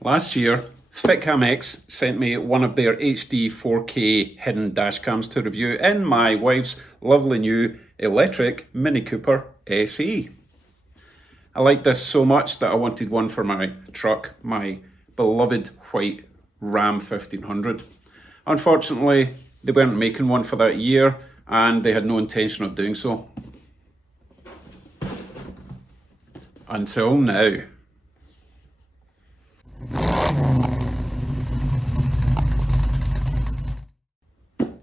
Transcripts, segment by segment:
Last year, FitcamX sent me one of their HD 4K hidden dash cams to review in my wife's lovely new electric Mini Cooper SE. I liked this so much that I wanted one for my truck, my beloved white Ram 1500. Unfortunately, they weren't making one for that year and they had no intention of doing so. Until now.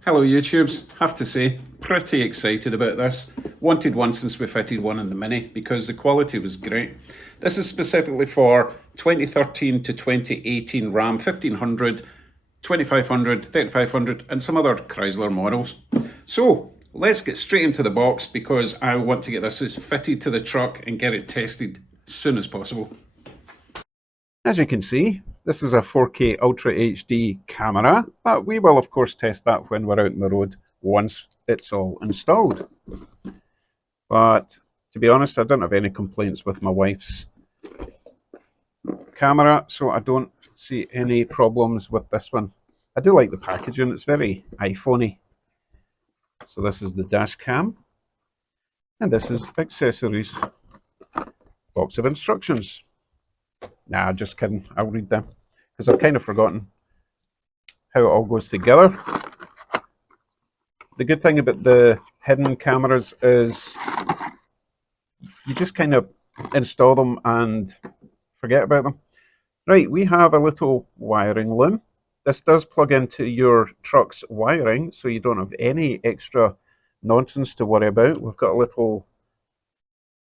Hello YouTubes, have to say, pretty excited about this. Wanted one since we fitted one in the Mini because the quality was great. This is specifically for 2013 to 2018 Ram 1500, 2500, 3500 and some other Chrysler models. So let's get straight into the box because I want to get this fitted to the truck and get it tested as soon as possible. As you can see, this is a 4K Ultra HD camera, but we will of course test that when we're out on the road once it's all installed. But to be honest, I don't have any complaints with my wife's camera, so I don't see any problems with this one. I do like the packaging, it's very iPhone-y. So this is the dash cam, and this is accessories, box of instructions. Nah, just kidding, I'll read them, because I've kind of forgotten how it all goes together. The good thing about the hidden cameras is you just kind of install them and forget about them. Right, we have a little wiring loom. This does plug into your truck's wiring, so you don't have any extra nonsense to worry about. We've got a little...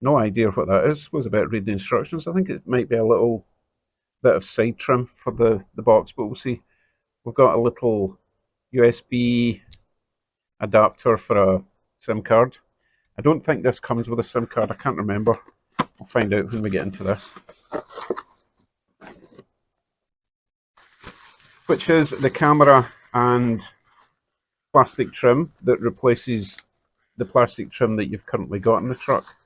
no idea what that is. Was about reading the instructions. I think it might be a little bit of side trim for the box, but we'll see. We've got a little USB adapter for a SIM card. I don't think this comes with a SIM card. I can't remember. We'll find out when we get into this. Which is the camera and plastic trim that replaces the plastic trim that you've currently got in the truck.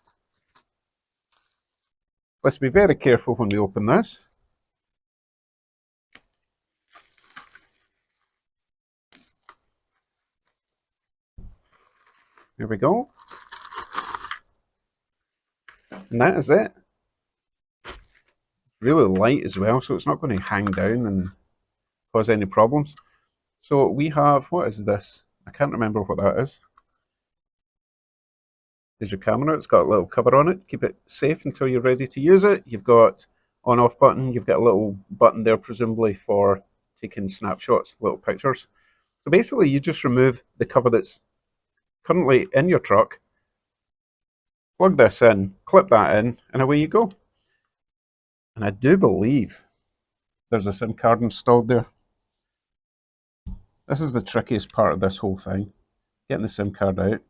Let's be very careful when we open this. Here we go. And that is it. Really light as well, so it's not going to hang down and cause any problems. So we have, what is this? I can't remember what that is. There's your camera, it's got a little cover on it, keep it safe until you're ready to use it. You've got on-off button, you've got a little button there presumably for taking snapshots, little pictures. So basically you just remove the cover that's currently in your truck, plug this in, clip that in, and away you go. And I do believe there's a SIM card installed there. This is the trickiest part of this whole thing, getting the SIM card out.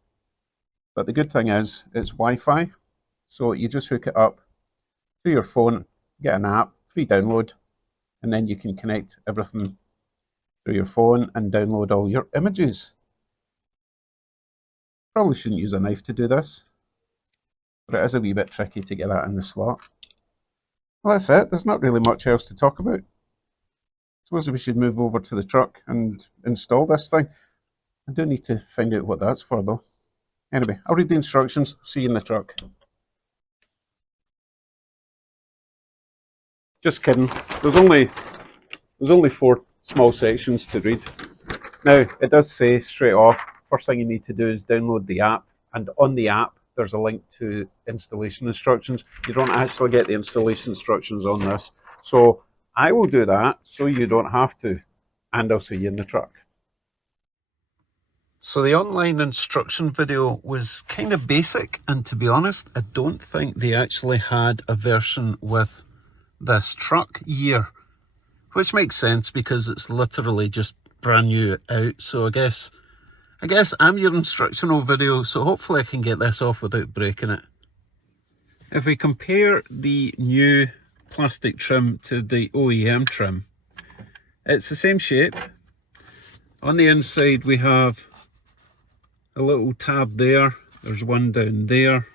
But the good thing is, it's Wi-Fi, so you just hook it up to your phone, get an app, free download, and then you can connect everything through your phone and download all your images. Probably shouldn't use a knife to do this, but it is a wee bit tricky to get that in the slot. Well, that's it. There's not really much else to talk about. I suppose we should move over to the truck and install this thing. I do need to find out what that's for though. Anyway, I'll read the instructions. See you in the truck. Just kidding. There's only 4 small sections to read. Now, it does say straight off, first thing you need to do is download the app, and on the app there's a link to installation instructions. You don't actually get the installation instructions on this, so I will do that so you don't have to, and I'll see you in the truck. So the online instruction video was kind of basic, and to be honest, I don't think they actually had a version with this truck year, which makes sense because it's literally just brand new out. So I guess I'm your instructional video, so hopefully I can get this off without breaking it. If we compare the new plastic trim to the OEM trim, it's the same shape. On the inside we have a little tab there, there's one down there,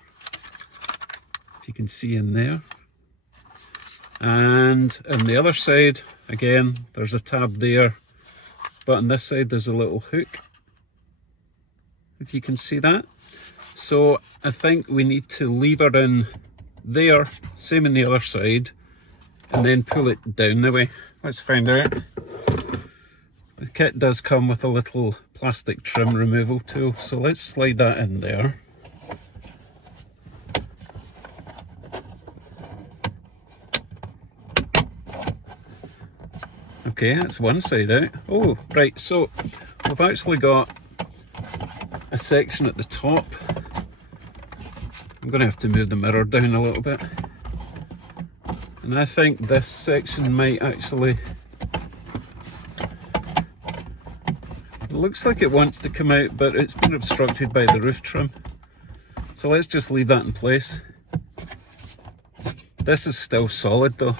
if you can see in there. And on the other side, again, there's a tab there, but on this side there's a little hook, if you can see that. So I think we need to lever in there, same on the other side, and then pull it down the way. Let's find out. The kit does come with a little plastic trim removal tool, so let's slide that in there. Okay, that's one side out. Oh, right, so we've actually got a section at the top. I'm going to have to move the mirror down a little bit. And I think this section might actually... It looks like it wants to come out, but it's been obstructed by the roof trim. So let's just leave that in place. This is still solid though.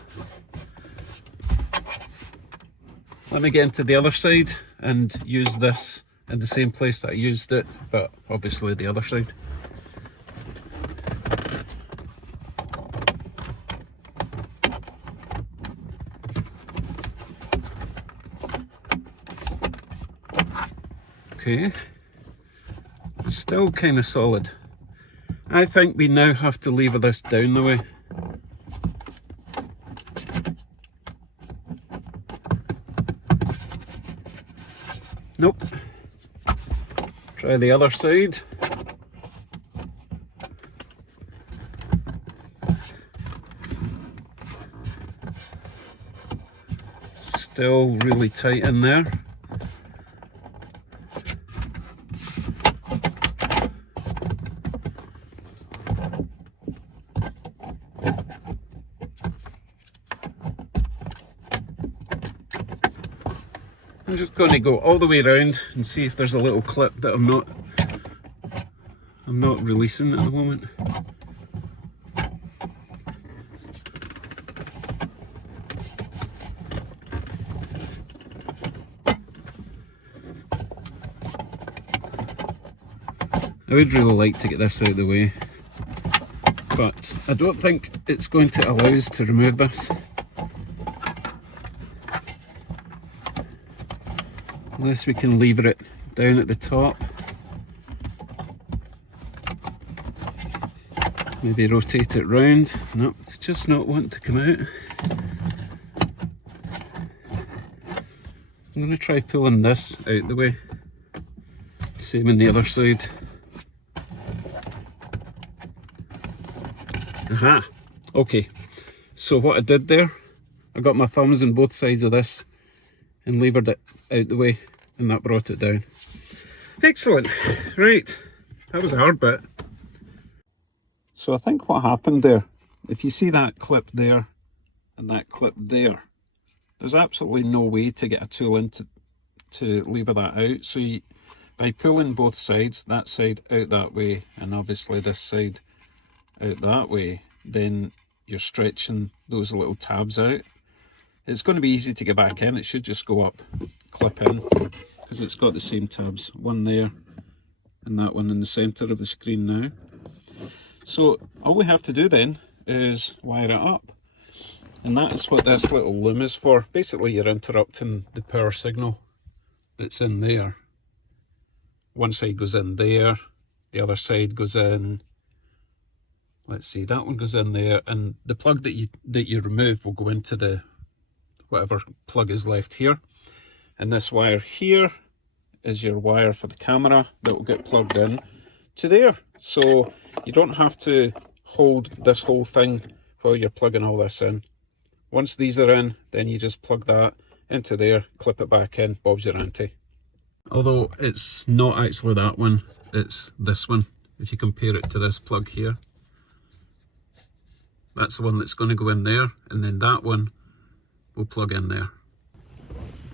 Let me get into the other side and use this in the same place that I used it, but obviously the other side. Okay, still kind of solid. I think we now have to lever this down the way. Nope. Try the other side. Still really tight in there. I'm just going to go all the way around and see if there's a little clip that I'm not releasing at the moment. I would really like to get this out of the way, but I don't think it's going to allow us to remove this. Unless we can lever it down at the top. Maybe rotate it round. No, it's just not wanting to come out. I'm going to try pulling this out the way. Same on the other side. Aha! Okay, so what I did there, I got my thumbs on both sides of this and levered it out the way, and that brought it down. Excellent. Right, that was a hard bit. So I think what happened there, if you see that clip there and that clip there, there's absolutely no way to get a tool in to lever that out. So by pulling both sides, that side out that way and obviously this side out that way, then you're stretching those little tabs out. It's going to be easy to get back in. It should just go up, clip in, because it's got the same tabs, one there and that one in the centre of the screen now. So all we have to do then is wire it up, and that is what this little loom is for. Basically you're interrupting the power signal that's in there. One side goes in there, the other side goes in, let's see, that one goes in there, and the plug that you remove will go into the whatever plug is left here. And this wire here is your wire for the camera that will get plugged in to there. So you don't have to hold this whole thing while you're plugging all this in. Once these are in, then you just plug that into there, clip it back in, Bob's your auntie. Although it's not actually that one, it's this one. If you compare it to this plug here, that's the one that's going to go in there, and then that one will plug in there.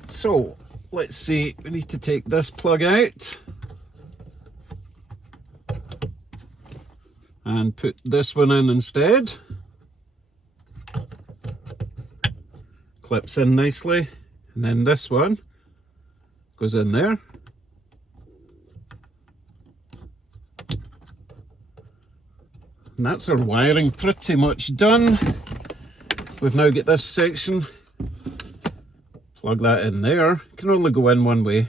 So let's see, we need to take this plug out and put this one in instead. Clips in nicely, and then this one goes in there. And that's our wiring pretty much done. we've now got this section. Plug that in there. Can only go in one way.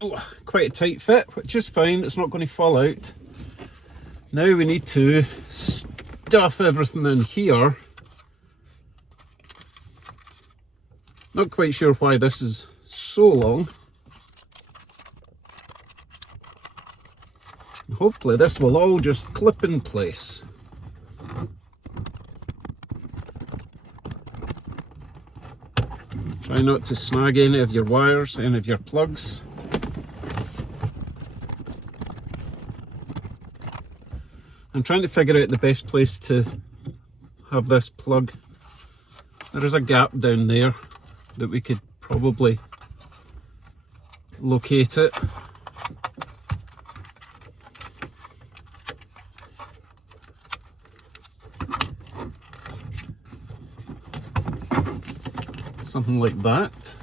Oh, quite a tight fit, which is fine. It's not going to fall out. Now we need to stuff everything in here. Not quite sure why this is so long. Hopefully this will all just clip in place. Try not to snag any of your wires, any of your plugs. I'm trying to figure out the best place to have this plug. There is a gap down there that we could probably locate it. Something like that.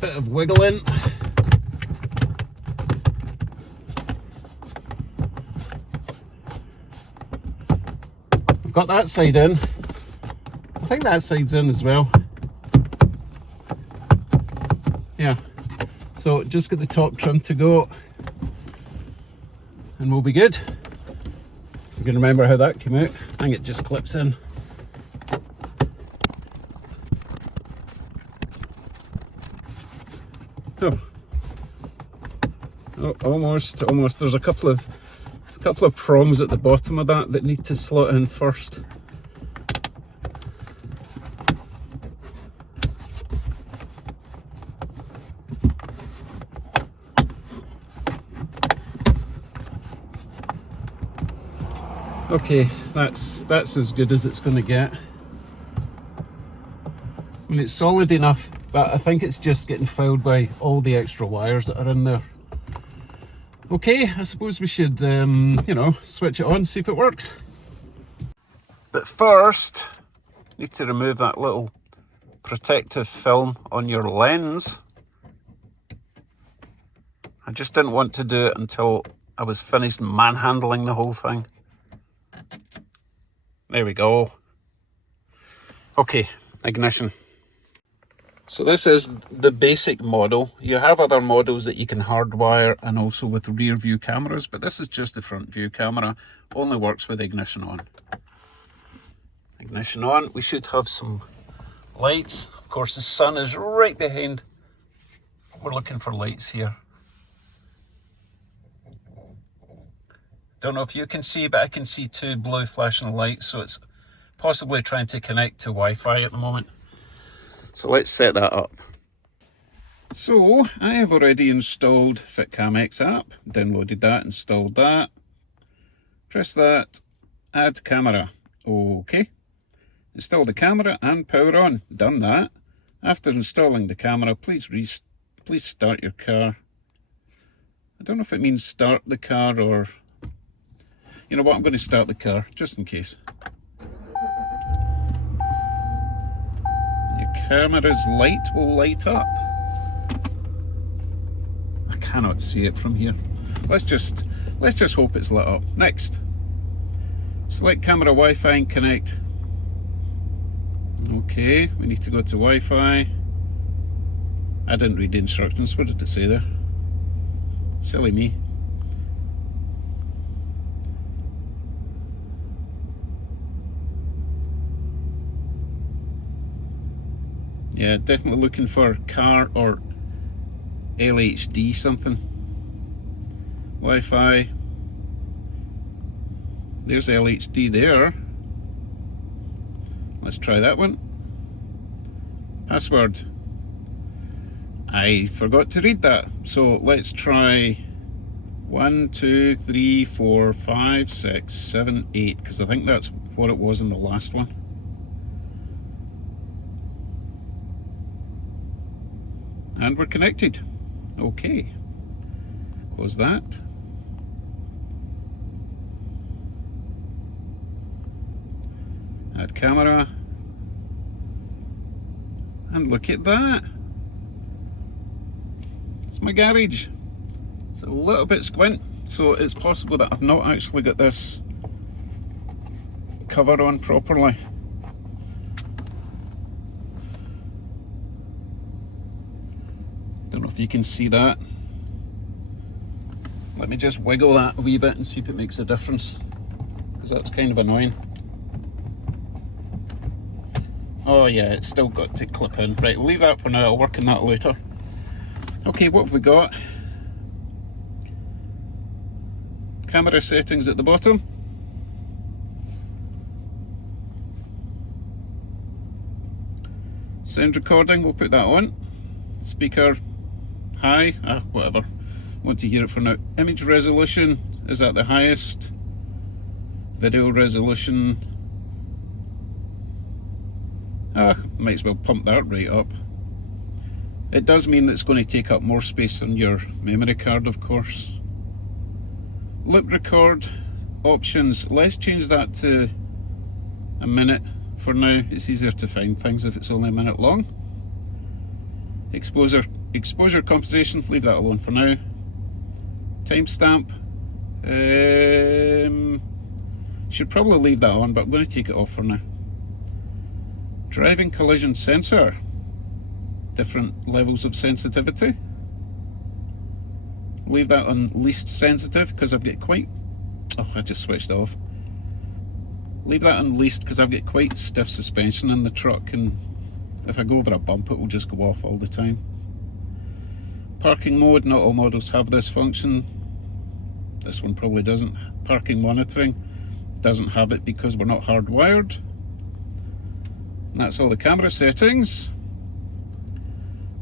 Bit of wiggling. I've got that side in. I think that side's in as well. Yeah. So just got the top trim to go. And we'll be good. You can remember how that came out. I think it just clips in. Oh, almost. There's a couple of prongs at the bottom of that need to slot in first. Okay, that's as good as it's going to get. I mean, it's solid enough, but I think it's just getting fouled by all the extra wires that are in there. Okay, I suppose we should, you know, switch it on, see if it works. But first, need to remove that little protective film on your lens. I just didn't want to do it until I was finished manhandling the whole thing. There we go. Okay, ignition. So this is the basic model. You have other models that you can hardwire and also with rear view cameras, but this is just the front view camera. Only works with ignition on. Ignition on. We should have some lights. Of course, the sun is right behind. We're looking for lights here. Don't know if you can see, but I can see two blue flashing lights, so it's possibly trying to connect to Wi-Fi at the moment. So let's set that up. So I have already installed FitcamX app, downloaded that, installed that. Press that, add camera. Okay. Install the camera and power on. Done that. After installing the camera, please start your car. I don't know if it means start the car or... You know what, I'm going to start the car, just in case. Your camera's light will light up. I cannot see it from here. Let's just hope it's lit up. Next. Select camera Wi-Fi and connect. Okay, we need to go to Wi-Fi. I didn't read the instructions, what did it say there? Silly me. Yeah, definitely looking for car or LHD something. Wi-Fi. There's LHD there. Let's try that one. Password. I forgot to read that. So let's try 1, 2, 3, 4, 5, 6, 7, 8, because I think that's what it was in the last one. And we're connected. Okay. Close that. Add camera. And look at that. my garage. It's a little bit squint, so it's possible that I've not actually got this cover on properly. Don't know if you can see that. Let me just wiggle that a wee bit and see if it makes a difference, because that's kind of annoying. Oh yeah, it's still got to clip in. Right, we'll leave that for now, I'll work on that later. Okay, what have we got? Camera settings at the bottom. Sound recording, we'll put that on. Speaker, high, whatever. Want to hear it for now. Image resolution is at the highest. Video resolution, might as well pump that right up. It does mean that it's going to take up more space on your memory card, of course. Loop record options, let's change that to a minute for now. It's easier to find things if it's only a minute long. Exposure composition, leave that alone for now. Timestamp, should probably leave that on, but I'm going to take it off for now. Driving collision sensor, different levels of sensitivity. Leave that on least sensitive because I've got quite, I just switched off. Leave that on least because I've got quite stiff suspension in the truck, and if I go over a bump it will just go off all the time. Parking mode, not all models have this function. This one probably doesn't. Parking monitoring doesn't have it because we're not hardwired. That's all the camera settings.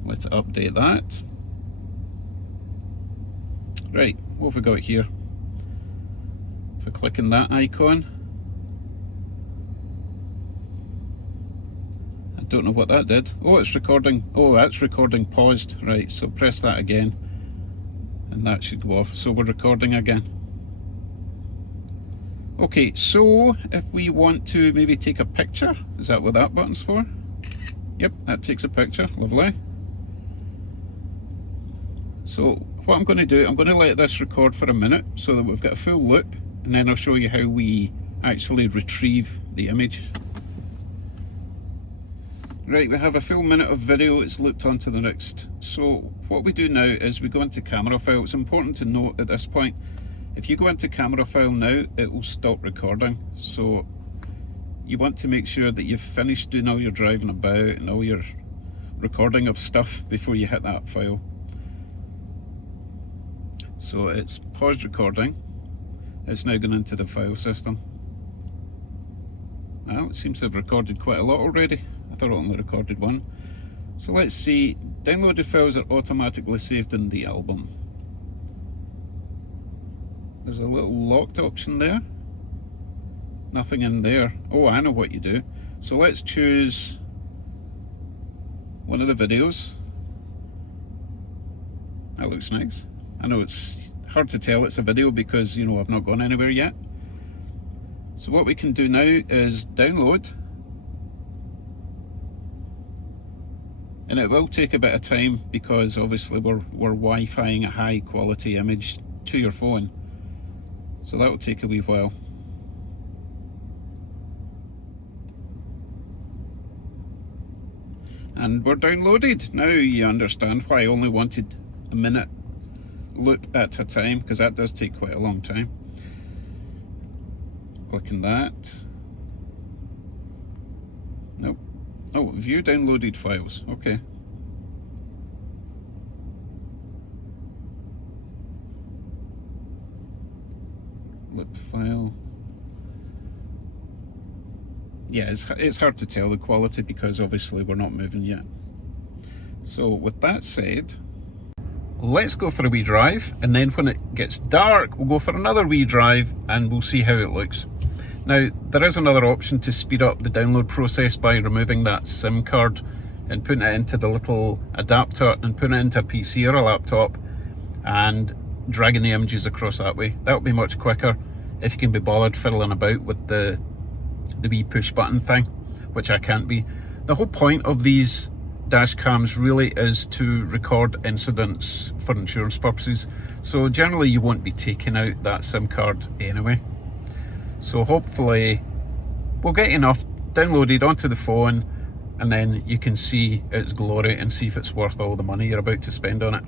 Let's update that. Right, what have we got here? If I click on that icon, I don't know what that did. Oh, it's recording. Oh, that's recording paused. Right, so press that again and that should go off. So we're recording again. Okay, so if we want to maybe take a picture, is that what that button's for? Yep, that takes a picture. Lovely. So what I'm going to do, I'm going to let this record for a minute so that we've got a full loop, and then I'll show you how we actually retrieve the image. Right, we have a full minute of video, it's looped on to the next. So what we do now is we go into camera file. It's important to note at this point, if you go into camera file now, it will stop recording. So you want to make sure that you've finished doing all your driving about and all your recording of stuff before you hit that file. So it's paused recording. It's now gone into the file system. Well, it seems to have recorded quite a lot already. I thought it only recorded one. So let's see, downloaded files are automatically saved in the album. There's a little locked option there. Nothing in there. Oh, I know what you do. So let's choose one of the videos. That looks nice. I know it's hard to tell it's a video because, you know, I've not gone anywhere yet. So what we can do now is download. And it will take a bit of time because obviously we're Wi-Fiing a high quality image to your phone. So that will take a wee while. And we're downloaded. Now you understand why I only wanted a minute loop at a time, because that does take quite a long time. Click on that. Nope. Oh, view downloaded files. Okay. Loop file. Yeah, it's hard to tell the quality because obviously we're not moving yet. So with that said, let's go for a wee drive, and then when it gets dark we'll go for another wee drive and we'll see how it looks. Now there is another option to speed up the download process by removing that SIM card and putting it into the little adapter and putting it into a PC or a laptop and dragging the images across that way. That would be much quicker if you can be bothered fiddling about with the wee push button thing, which I can't be. The whole point of these dash cams really is to record incidents for insurance purposes. So generally you won't be taking out that SIM card anyway. So hopefully we'll get enough downloaded onto the phone, and then you can see its glory and see if it's worth all the money you're about to spend on it.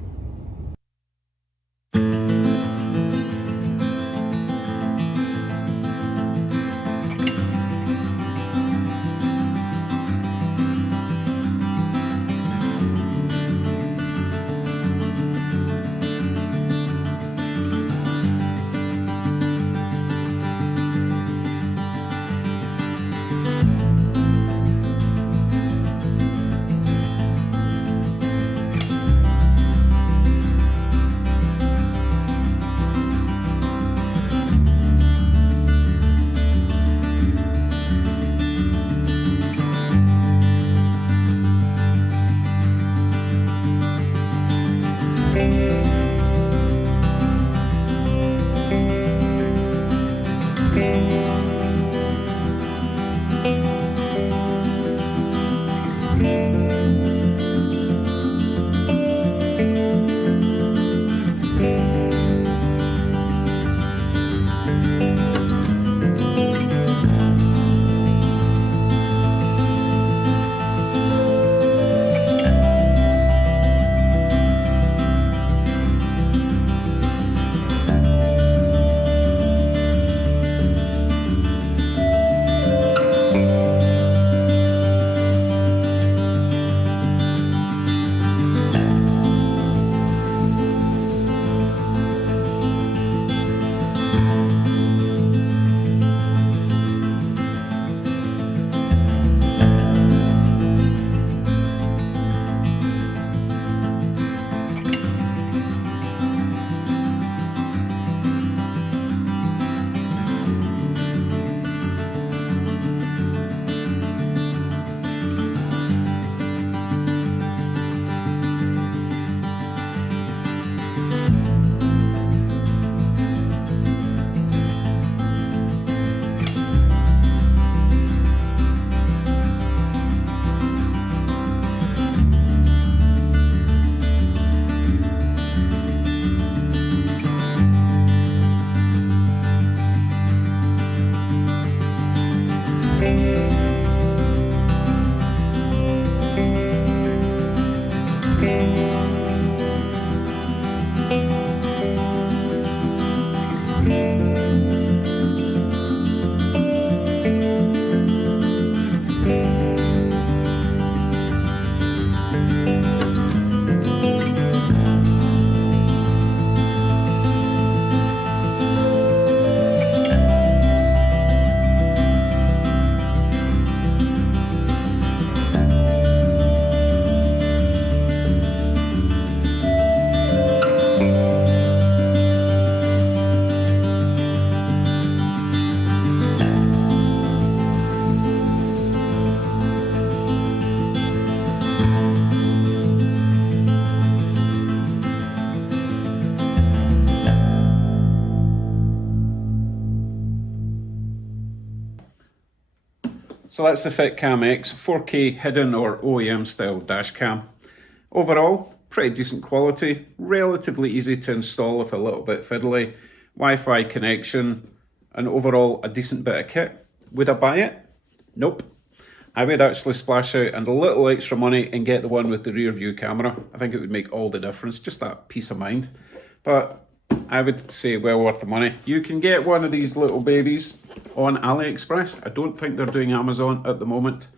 So that's the FitcamX 4K hidden or OEM style dash cam. Overall, pretty decent quality, relatively easy to install if a little bit fiddly, Wi-Fi connection, and overall a decent bit of kit. Would I buy it? Nope. I would actually splash out and a little extra money and get the one with the rear view camera. I think it would make all the difference, just that peace of mind. But I would say well worth the money. You can get one of these little babies on AliExpress. I don't think they're doing Amazon at the moment,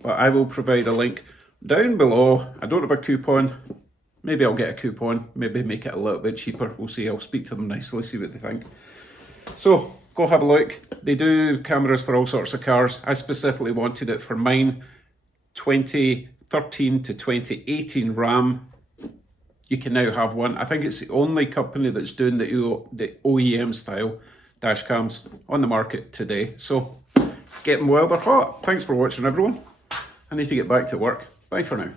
but I will provide a link down below. I don't have a coupon. Maybe I'll get a coupon, maybe make it a little bit cheaper. We'll see. I'll speak to them nicely, see what they think. So go have a look. They do cameras for all sorts of cars. I specifically wanted it for mine. 2013 to 2018 Ram. You can now have one. I think it's the only company that's doing the OEM style dash cams on the market today. So get them while they're hot. Thanks for watching, everyone. I need to get back to work. Bye for now.